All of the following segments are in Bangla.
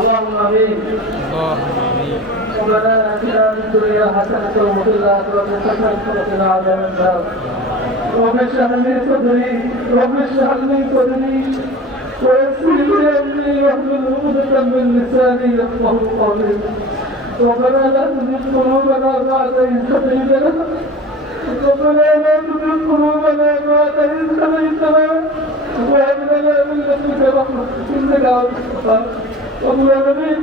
اللهم امين. اللهم آمين. ربنا اتنا في الدنيا حسنه وفي الاخره حسنه وقنا عذاب النار. رب اشرح لي صدري رب اشرح لي صدري ويسر لي امري واحلل عقدة من لساني يفقهوا قولي. ربنا لا تزغ قلوبنا بعد إذ هديتنا ربنا لا تزغ قلوبنا بعد إذ هديتنا وهب لنا من لدنك رحمة إنك أنت الوهاب. رب العالمين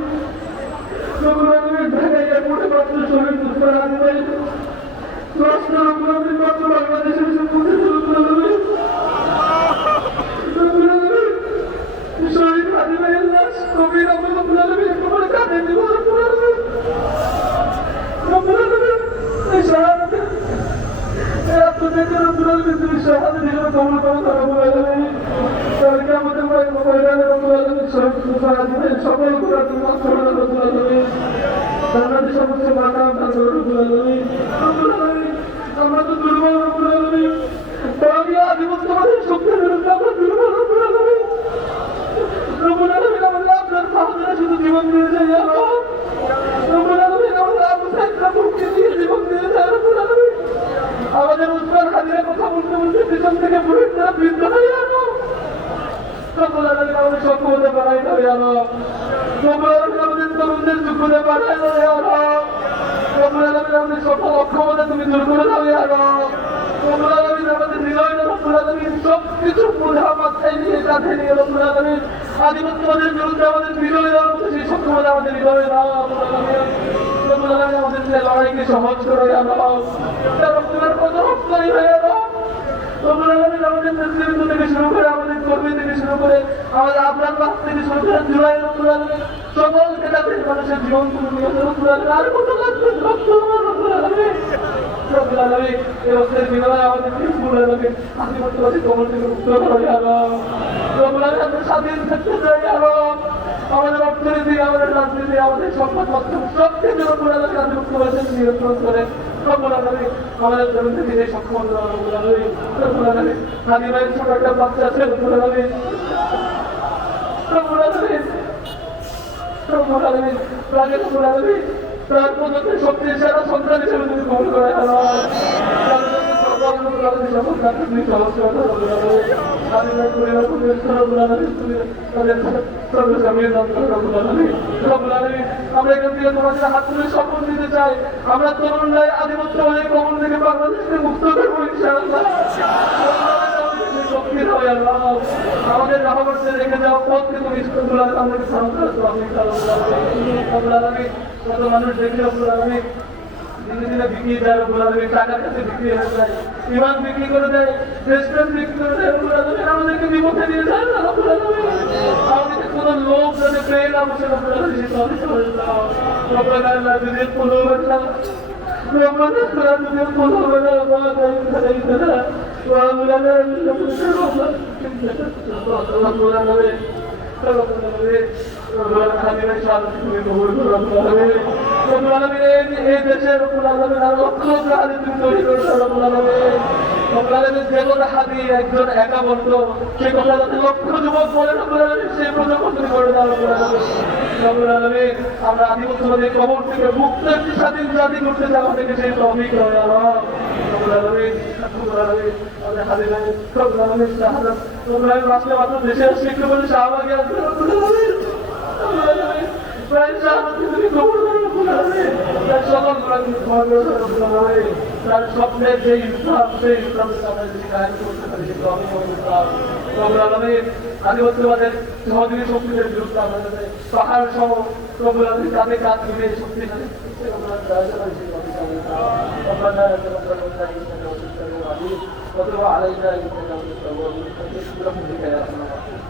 ঢাকায় পড়ে মাত্র শহীদ মুস্তফা আলী ভাই রাষ্ট্র রব আলমিন মাত্র বাংলাদেশের সম্পর্কে শহীদ আলী ভাইয়ের লাশ কবির রব্বুল আলামিন একেবারে কাঁদে দিব রব্বুল আলামিন এই শাহাদাতে এই আত্মত্যাগের রব্বুল আলামিন তুমি শাহাদাত হিসেবে কবুল করো রব্বুল আলামিন। তাদেরকে আমাদের মহিলাদের রব্বুল আলামিন শহীদ মুস্তফা আলী ভাইয়ের সকল গুনাহ তুমি মাফ করে দাও রব্বুল আলামিন। জান্নাতের সমস্ত মাকাম দান করো রব্বুল আলামিন। রব্বুল আলামিন আমরা তো দুর্বল রব্বুল আলামিন। আমি আধিপত্যবাদের শক্তির বিরুদ্ধে আমরা দুর্বল রব্বুল আলামিন। রব্বুল আলামিন আমরা আপনার সাহায্যে শুধু জীবন দিয়ে যাই আল্লাহ। রব্বুল আলামিন আমরা আপনার মুক্তি দিয়ে জীবন দিয়ে যাই রব্বুল আলামিন। আমাদের উসমান হাজিরা কথা বলতে বলতে পিছন থেকে বুড়ির দ্বারা বৃদ্ধ হয়ে আল্লাহ। রব্বুল আলামিন আমাদের সক্ষমতা বাড়াই দাও আল্লাহ। রব্বুল আলামিন আমাদের তরুণদের যোগ্যতা বাড়াই দাও আল্লাহ। রব্বুল আলামিন আমাদের সকল অক্ষমতা তুমি দূর করে দাও আল্লাহ। রব্বুল আলামিন আমাদের হৃদয় রব্বুল আলামিন সবকিছু বোঝা মাথায় নিয়ে কাঁধে নিয়ে রব্বুল আলামিন আধিপত্যবাদের বিরুদ্ধে আমাদের বিজয় দেওয়ার মতো সেই সক্ষমতা আমাদের হৃদয়ে দাও রব্বুল আলামিন। রব্বুল আলামিন আমাদের লড়াইকে সহজ করে আল্লাহ। রব্বুলের কত রক্তই হয়ে দাও রব্বুল আলামিন আমাদের নেতৃত্ব থেকে শুরু করে আমাদের কর্মী থেকে শুরু করে আমাদের আপনার বাস থেকে শুরু করে জুলাই রব্বুল আলামিন সকল ক্ষেত্রে মানুষের জীবন তুমি নিয়ে রব্বুল আলামিন আর কত লাগবে রব্বুল আলামিন। রব্বুল আলামিন এই রক্তের বিনিময়ে আমাদের রব্বুল আলামিন আধিপত্যবাদী কবল থেকে মুক্ত করো আল্লাহ। রব্বুল আলামিন আমরা স্বাধীন থাকতে চাই আল্লাহ। আমাদের অর্থনীতি আমাদের রাজনীতি আমাদের সম্পদ মাধ্যম সবকিছু রব্বুল আলামিন আধিপত্যবাদের নিয়ন্ত্রণ করে রব্বুল আলামিন আমাদের জমিন থেকে যে সক্ষমতা রব্বুল আলামিন। রব্বুল আলামিন হাদি ভাইয়ের ছোট একটা বাচ্চা আছে রব্বুল আলামিন। রব্বুল আলামিন রব্বুল আলামিন রাজা রব্বুল আলামিন তার প্রদত্তের সবচেয়ে সেরা সন্তান হিসেবে তুমি কবুল করে আল্লাহ। আমরা এখান থেকে তোমার সাথে হাত তুলে শপথ নিতে চাই আমরা তরুণরাই আধিপত্যবাদী কবল থেকে বাংলাদেশকে মুক্ত করবো ইনশাআল্লাহ। আমাদের রাহবর্ষে রেখে যাওয়া পথকে তুমি আমাদেরকে কত মানুষ দেখে রব্বুল আলামিন দিনে দিনে বিক্রি যায় রব্বুল আলামিন টাকার কাছে বিক্রি হয়ে যায় ইমান বিক্রি করে দেয় দেশপ্রেম বিক্রি করে দেয় রব্বুল আলামিন আমাদেরকে বিপথে নিয়ে যায় না রব্বুল আলামিন। আমাদের কোন লোক যাতে পেয়ে না বসে রব্বুল আলামিন রব্বুল আল্লাহ দিনের পূর্ণবাসা ربنا لا تزغ قلوبنا بعد إذ هديتنا وهب لنا من لدنك رحمة إنك أنت الوهاب. এই দেশের রব্বুল আলামিন আর লক্ষ প্রাণী তুমি তৈরি করেছো রব্বুল আলামিন। রব্বুল আলামিন যে কথা হাদি একজন একা বলতো সে কথা যাতে লক্ষ যুবক বলে রব্বুল আলামিন সেই প্রজন্ম তুমি করে দাও রব্বুল আলামিন। রব্বুল আলামিন আমরা আধিপত্যবাদী কবর থেকে মুক্ত একটি স্বাধীন জাতি করতে চাই আমাদেরকে সেই তৌফিক দাও আল্লাহ। রব্বুল আলামিন রব্বুল আলামিন আমাদের হাদি ভাই রব্বুল আলামিন শাহাদাত রব্বুল আলামিন আসলে মাত্র দেশে আসছে একটু বলে শাহবাগে আসবে রব্বুল আলামিন। রব্বুল আলামিন প্রায় শাহাদাতকে তুমি কবুল করো রব্বুল আলামিন। তার সকল গুনাহ ক্ষমা করে দাও রব্বুল আলামিন। তার স্বপ্নের যে ইসলাম সেই ইসলামের সামনে যদি কায়েম করতে পারি সেটা আমি করতাম রব্বুল আলামিন। আধিপত্যবাদের সহযোগী শক্তিদের বিরুদ্ধে আমাদের পাহাড় সহ রব্বুল আলামিন কাঁধে কাঁধ মিলে শক্তিশালী ربنا تقبل منا انك انت السميع العليم وتب علينا انك انت التواب الرحيم برحمتك يا ارحم الراحمين.